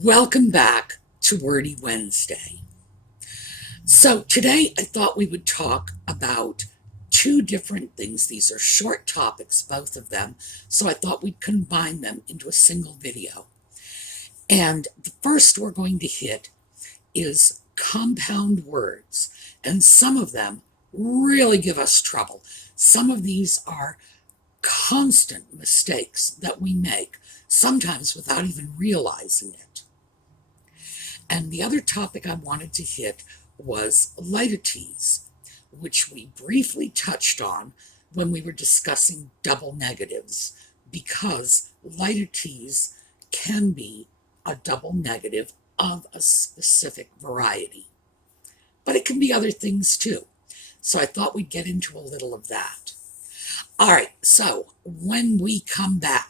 Welcome back to Wordy Wednesday. So today I thought we would talk about two different things. These are short topics, both of them, so I thought we'd combine them into a single video. And the first we're going to hit is compound words, and some of them really give us trouble. Some of these are constant mistakes that we make, sometimes without even realizing it. And the other topic I wanted to hit was litotes, which we briefly touched on when we were discussing double negatives, because litotes can be a double negative of a specific variety. But it can be other things too. So I thought we'd get into a little of that. All right, so when we come back,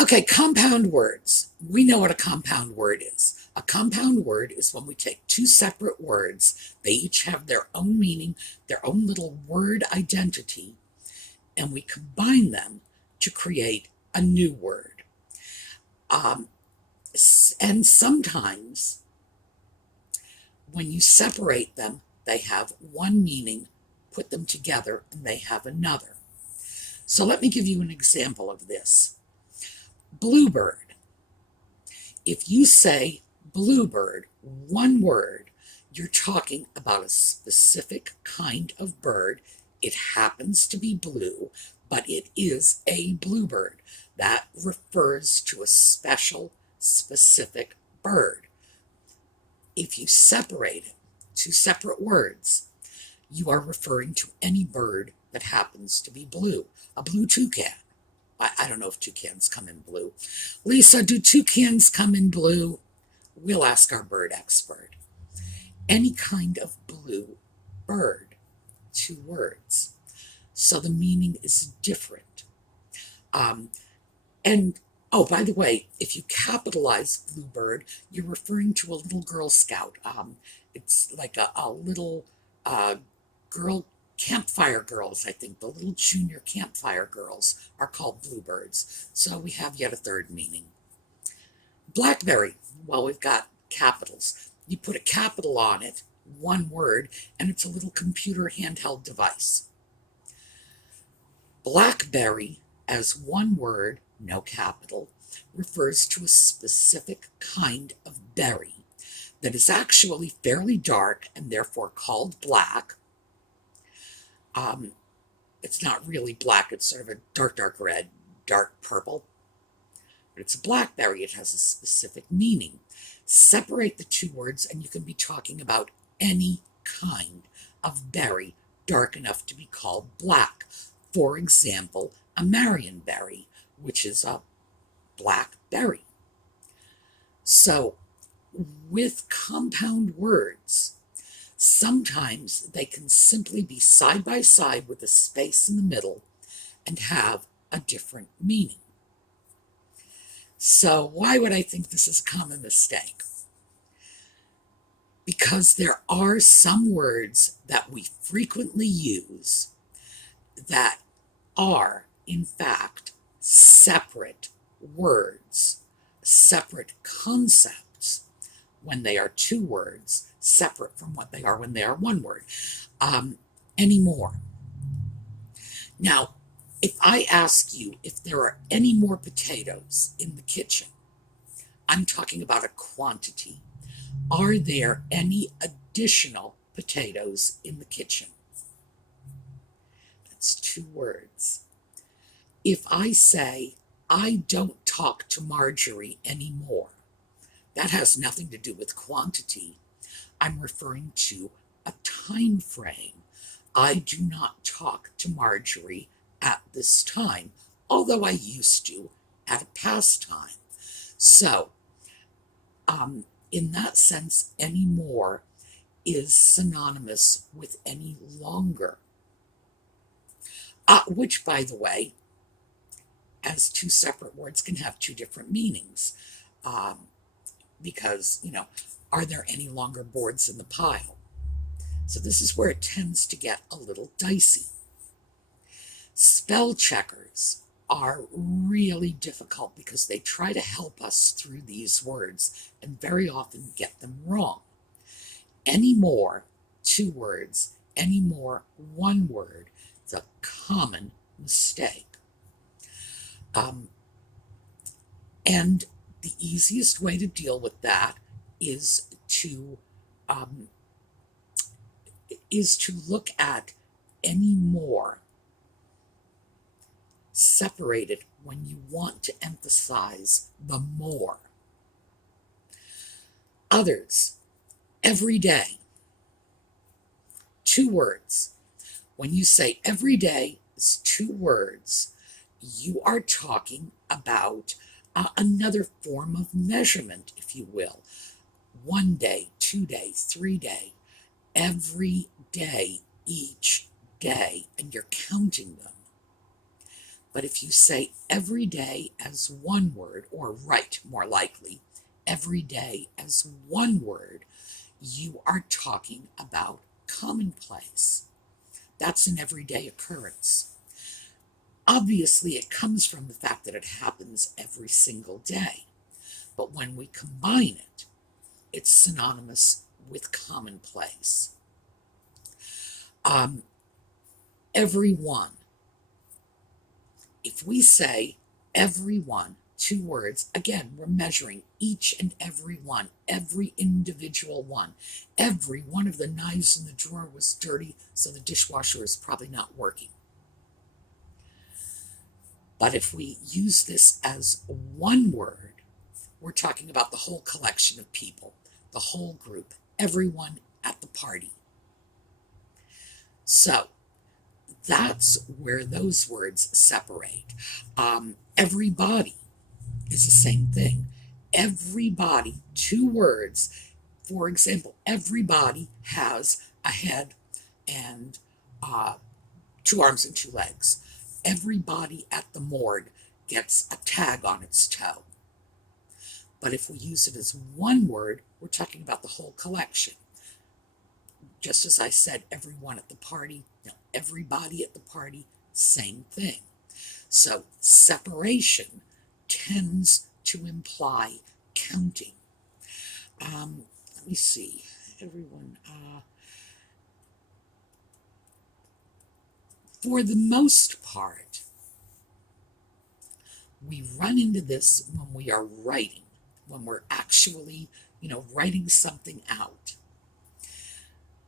okay, compound words. We know what a compound word is. A compound word is when we take two separate words, they each have their own meaning, their own little word identity, and we combine them to create a new word. And sometimes when you separate them, they have one meaning, put them together, and they have another. So let me give you an example of this. Bluebird. If you say bluebird, one word, you're talking about a specific kind of bird. It happens to be blue, but it is a bluebird. That refers to a special, specific bird. If you separate it, two separate words, you are referring to any bird that happens to be blue. A blue toucan. I don't know if toucans come in blue. Lisa, do toucans come in blue? We'll ask our bird expert. Any kind of blue bird, two words. So the meaning is different. And oh, by the way, if you capitalize bluebird, you're referring to a little Girl Scout. It's like a little girl. Campfire girls, I think, the little junior campfire girls are called bluebirds. So we have yet a third meaning. Blackberry, well, we've got capitals. You put a capital on it, one word, and it's a little computer handheld device. Blackberry, as one word, no capital, refers to a specific kind of berry that is actually fairly dark and therefore called black. It's not really black, it's sort of a dark red, dark purple. But it's a blackberry, it has a specific meaning. Separate the two words and you can be talking about any kind of berry dark enough to be called black. For example, a marionberry, which is a black berry. So, with compound words, sometimes they can simply be side by side with a space in the middle and have a different meaning. So why would I think this is a common mistake? Because there are some words that we frequently use that are, in fact, separate words, separate concepts when they are two words, separate from what they are when they are one word, anymore. Now, if I ask you if there are any more potatoes in the kitchen, I'm talking about a quantity. Are there any additional potatoes in the kitchen? That's two words. If I say, I don't talk to Marjorie anymore, that has nothing to do with quantity. I'm referring to a time frame. I do not talk to Marjorie at this time, although I used to at a past time. So, in that sense, anymore is synonymous with any longer. Which, by the way, as two separate words can have two different meanings. Because, are there any longer boards in the pile? So this is where it tends to get a little dicey. Spell checkers are really difficult because they try to help us through these words and very often get them wrong. Anymore, two words, anymore, one word. It's a common mistake. And the easiest way to deal with that is to look at anymore separated when you want to emphasize the more. Others, every day, two words. When you say every day is two words, you are talking about another form of measurement, if you will. 1 day, 2 day, 3 day, every day, each day, and you're counting them. But if you say every day as one word, or more likely, every day as one word, you are talking about commonplace. That's an everyday occurrence. Obviously, it comes from the fact that it happens every single day. But when we combine it, it's synonymous with commonplace. Everyone. If we say everyone, two words, again, we're measuring each and every one, every individual one. Every one of the knives in the drawer was dirty, so the dishwasher is probably not working. But if we use this as one word, we're talking about the whole collection of people, the whole group, everyone at the party. So that's where those words separate. Everybody is the same thing. Everybody, two words. For example, everybody has a head and 2 arms and 2 legs. Everybody at the morgue gets a tag on its toe. But if we use it as one word, we're talking about the whole collection. Just as I said, everyone at the party, everybody at the party, same thing. So separation tends to imply counting. Let me see. Everyone. For the most part, we run into this when we are writing, when we're actually, writing something out.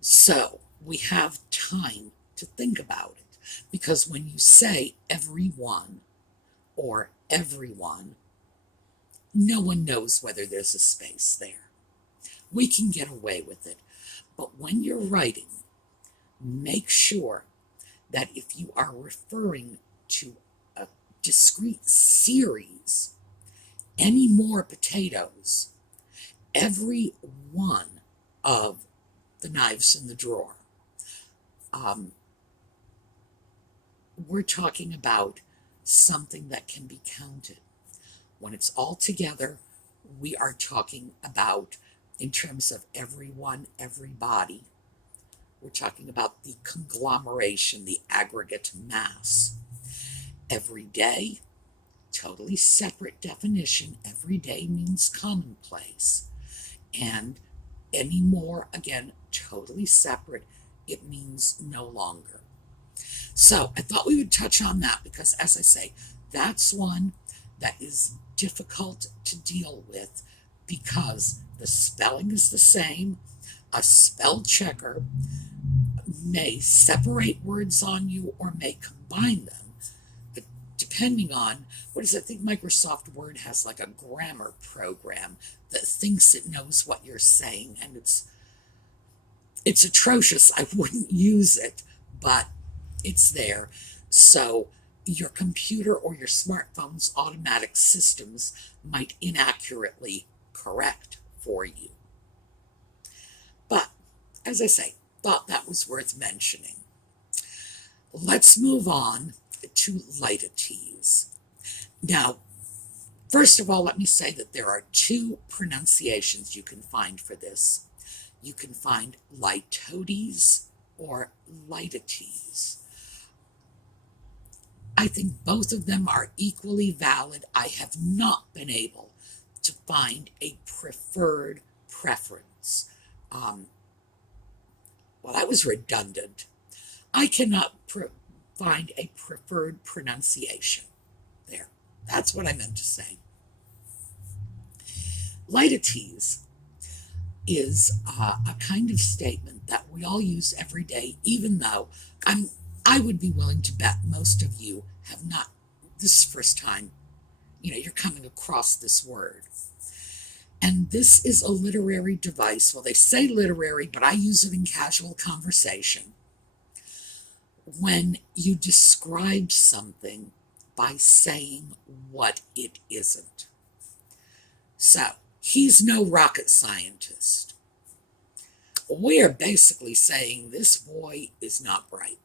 So we have time to think about it, because when you say everyone or everyone, no one knows whether there's a space there. We can get away with it. But when you're writing, make sure that if you are referring to a discrete series, any more potatoes, every one of the knives in the drawer, we're talking about something that can be counted. When it's all together, we are talking about, in terms of everyone, everybody, we're talking about the conglomeration, the aggregate mass. Every day, totally separate definition. Every day means commonplace. And anymore, again, totally separate. It means no longer. So I thought we would touch on that because, as I say, that's one that is difficult to deal with because the spelling is the same. A spell checker may separate words on you or may combine them, but depending on, I think Microsoft Word has like a grammar program that thinks it knows what you're saying, and it's atrocious. I wouldn't use it, but it's there. So your computer or your smartphone's automatic systems might inaccurately correct for you. But as I say, thought that was worth mentioning. Let's move on to Litotes. Now, first of all, let me say that there are two pronunciations you can find for this. You can find Litotes or Litotes. I think both of them are equally valid. I have not been able to find a preferred preference. Well, that was redundant. I cannot find a preferred pronunciation. There, that's what I meant to say. Litotes is a kind of statement that we all use every day, even though I would be willing to bet most of you have not, this first time, you're coming across this word. And this is a literary device. Well, they say literary, but I use it in casual conversation. When you describe something by saying what it isn't. So, he's no rocket scientist. We're basically saying this boy is not bright.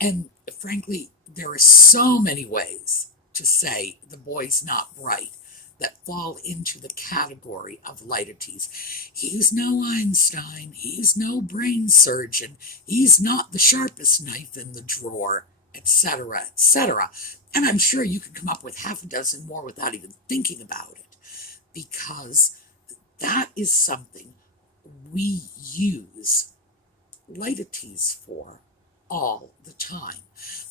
And frankly, there are so many ways to say the boy's not bright that fall into the category of Litotes. He's no Einstein, he's no brain surgeon, he's not the sharpest knife in the drawer, etc., etc. And I'm sure you could come up with half a dozen more without even thinking about it, because that is something we use Litotes for all the time.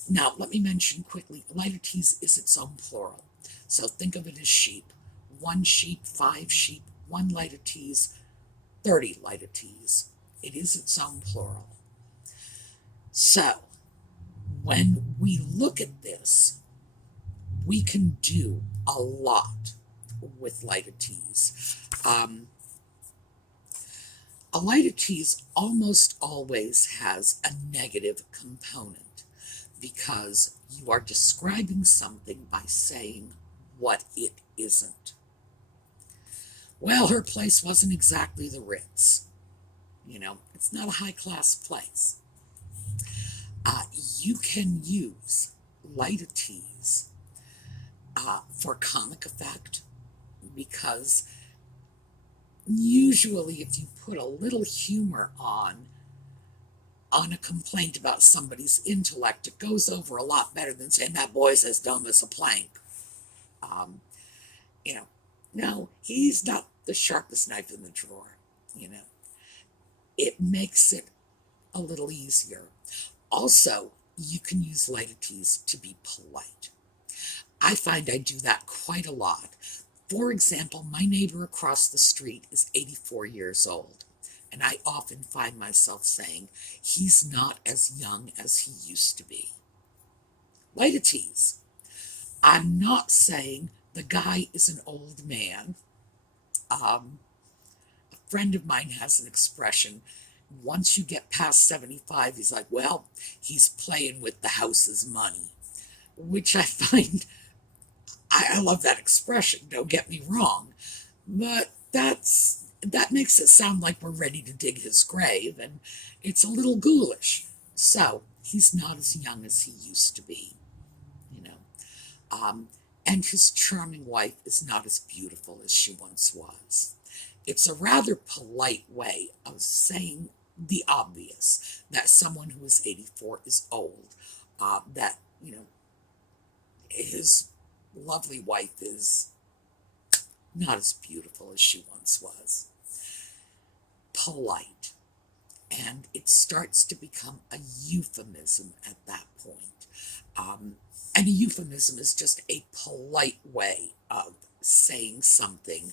Now, let me mention quickly, Litotes is its own plural. So think of it as sheep. 1 sheep, 5 sheep, 1 Litotes, 30 Litotes. It is its own plural. So, when we look at this, we can do a lot with Litotes. A Litotes almost always has a negative component because you are describing something by saying what it isn't. Well, her place wasn't exactly the Ritz. It's not a high-class place. You can use Litotes for comic effect, because usually if you put a little humor on a complaint about somebody's intellect, it goes over a lot better than saying that boy's as dumb as a plank. No, he's not the sharpest knife in the drawer. It makes it a little easier. Also, you can use Litotes to be polite. I find I do that quite a lot. For example, my neighbor across the street is 84 years old, and I often find myself saying, he's not as young as he used to be. Litotes. I'm not saying the guy is an old man. A friend of mine has an expression, once you get past 75, he's like, well, he's playing with the house's money, which I find, I love that expression, don't get me wrong, but that makes it sound like we're ready to dig his grave, and it's a little ghoulish. So, he's not as young as he used to be, and his charming wife is not as beautiful as she once was. It's a rather polite way of saying the obvious, that someone who is 84 is old, that, his lovely wife is not as beautiful as she once was. Polite. And it starts to become a euphemism at that point. And a euphemism is just a polite way of saying something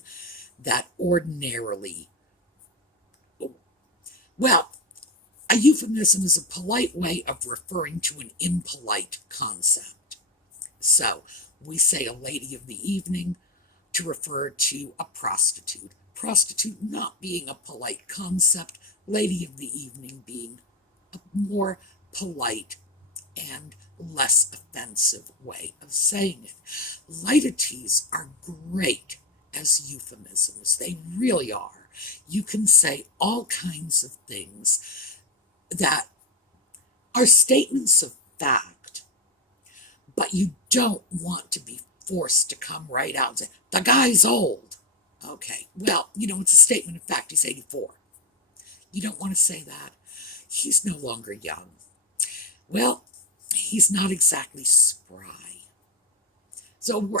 that ordinarily, well, a euphemism is a polite way of referring to an impolite concept. So, we say a lady of the evening to refer to a prostitute. Prostitute not being a polite concept, lady of the evening being a more polite and less offensive way of saying it. Litotes are great as euphemisms. They really are. You can say all kinds of things that are statements of fact, but you don't want to be forced to come right out and say, the guy's old. Okay, well, it's a statement of fact. He's 84. You don't want to say that. He's no longer young. Well, he's not exactly spry. So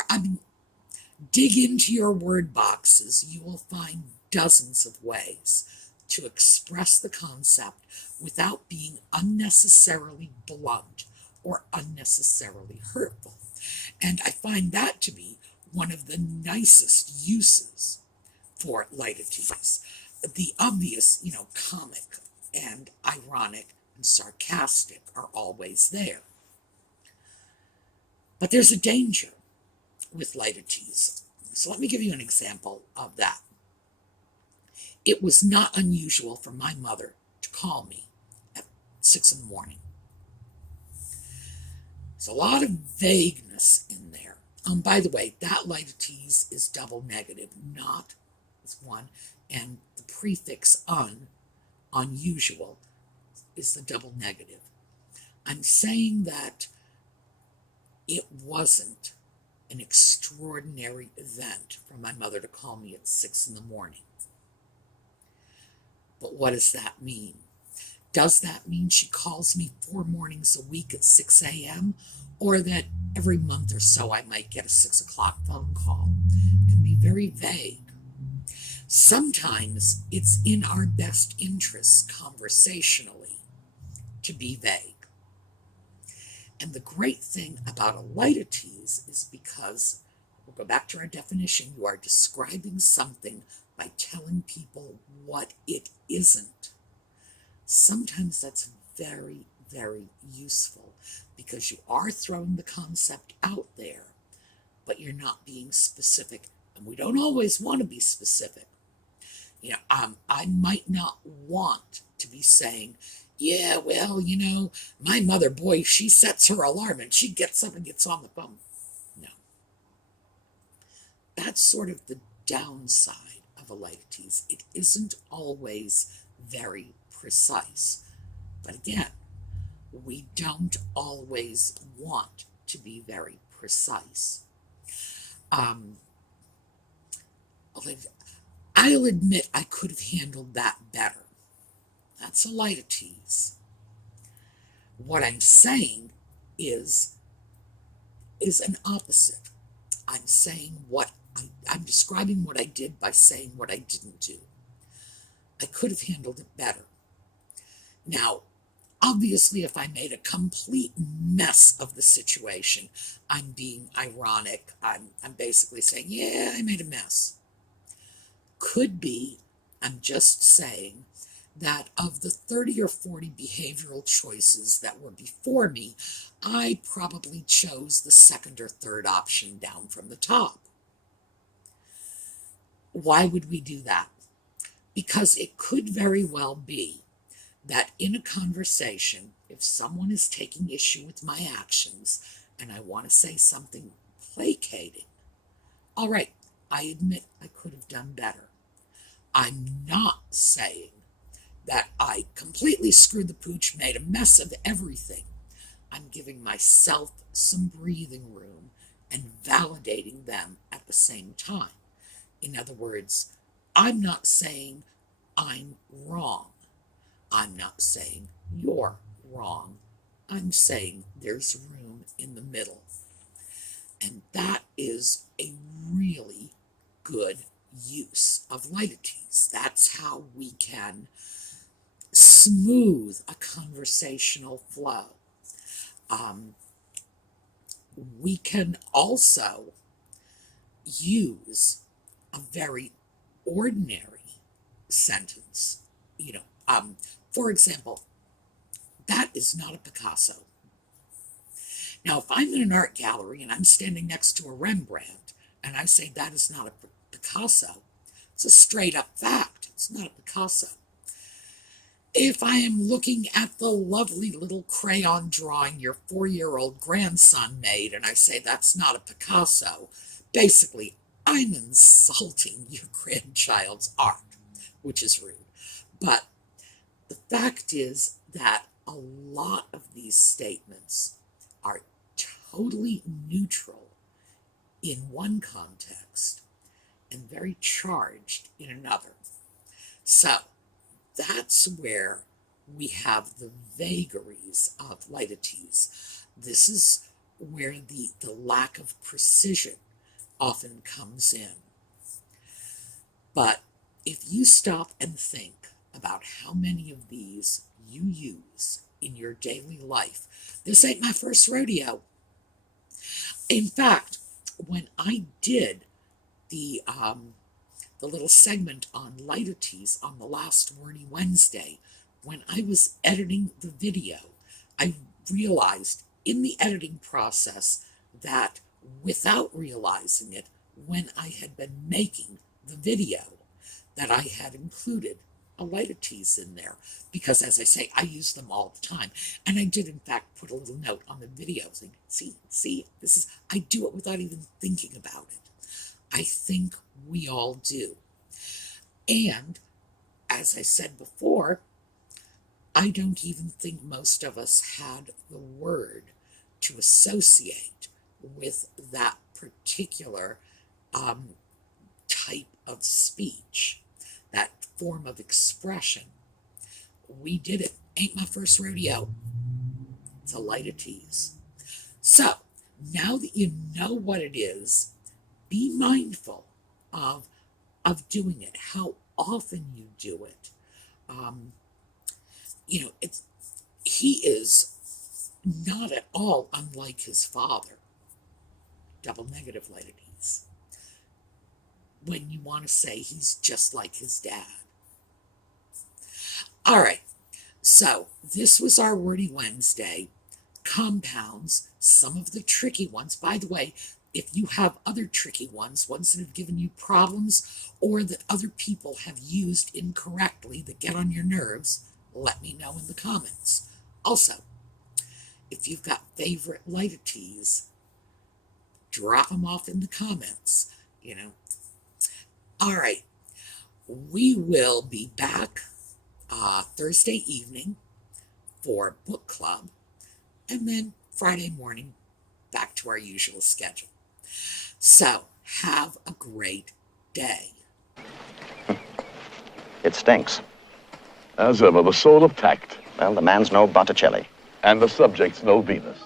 dig into your word boxes. You will find dozens of ways to express the concept without being unnecessarily blunt or unnecessarily hurtful. And I find that to be one of the nicest uses for Litotes. The obvious, comic and ironic and sarcastic are always there. But there's a danger with Litotes. So let me give you an example of that. It was not unusual for my mother to call me at 6 in the morning. There's a lot of vagueness in there. By the way, that Litotes is double negative, not is one, and the prefix unusual, is the double negative. I'm saying that it wasn't an extraordinary event for my mother to call me at 6 in the morning. But what does that mean? Does that mean she calls me 4 mornings a week at 6 a.m.? Or that every month or so I might get a 6 o'clock phone call? It can be very vague. Sometimes it's in our best interests conversationally to be vague. And the great thing about a Litotes is because, we'll go back to our definition, you are describing something by telling people what it isn't. Sometimes that's very, very useful because you are throwing the concept out there, but you're not being specific. And we don't always want to be specific. I might not want to be saying, yeah, well, my mother, boy, she sets her alarm and she gets up and gets on the phone. No. That's sort of the downside of a Litotes. It isn't always very precise. But again, we don't always want to be very precise. I'll admit I could have handled that better. That's a Litotes. What I'm saying is an opposite. I'm saying I'm describing what I did by saying what I didn't do. I could have handled it better. Now, obviously, if I made a complete mess of the situation, I'm being ironic. I'm basically saying, yeah, I made a mess. Could be, I'm just saying that of the 30 or 40 behavioral choices that were before me, I probably chose the second or third option down from the top. Why would we do that? Because it could very well be that in a conversation, if someone is taking issue with my actions and I want to say something placating, all right, I admit I could have done better. I'm not saying that I completely screwed the pooch, made a mess of everything. I'm giving myself some breathing room and validating them at the same time. In other words, I'm not saying I'm wrong. I'm not saying you're wrong. I'm saying there's room in the middle. And that is a really good use of Litotes. That's how we can smooth a conversational flow. We can also use a very ordinary sentence. For example, that is not a Picasso. Now, if I'm in an art gallery and I'm standing next to a Rembrandt and I say that is not a Picasso, it's a straight up fact. It's not a Picasso. If I am looking at the lovely little crayon drawing your 4-year-old grandson made and I say that's not a Picasso, basically I'm insulting your grandchild's art. which is rude. But the fact is that a lot of these statements are totally neutral in one context and very charged in another. So that's where we have the vagaries of Litotes. This is where the lack of precision often comes in. But if you stop and think about how many of these you use in your daily life, this ain't my first rodeo. In fact, when I did the little segment on Litotes on the last Wordy Wednesday, when I was editing the video, I realized in the editing process that without realizing it, when I had been making the video, that I had included a Litotes in there, because as I say, I use them all the time. And I did in fact put a little note on the video saying, see, this is, I do it without even thinking about it. I think we all do. And as I said before, I don't even think most of us had the word to associate with that particular type of speech, that form of expression. We did it. Ain't my first rodeo. It's a Litotes. So now that you know what it is, be mindful of doing it, how often you do it. He is not at all unlike his father. Double negative Litotes. When you want to say he's just like his dad. All right, so this was our Wordy Wednesday. Compounds, some of the tricky ones. By the way, if you have other tricky ones that have given you problems or that other people have used incorrectly that get on your nerves, let me know in the comments. Also, if you've got favorite Litotes, drop them off in the comments, All right, we will be back Thursday evening for book club, and then Friday morning back to our usual schedule. So, have a great day. It stinks. As ever, the soul of tact. Well, the man's no Botticelli. And the subject's no Venus.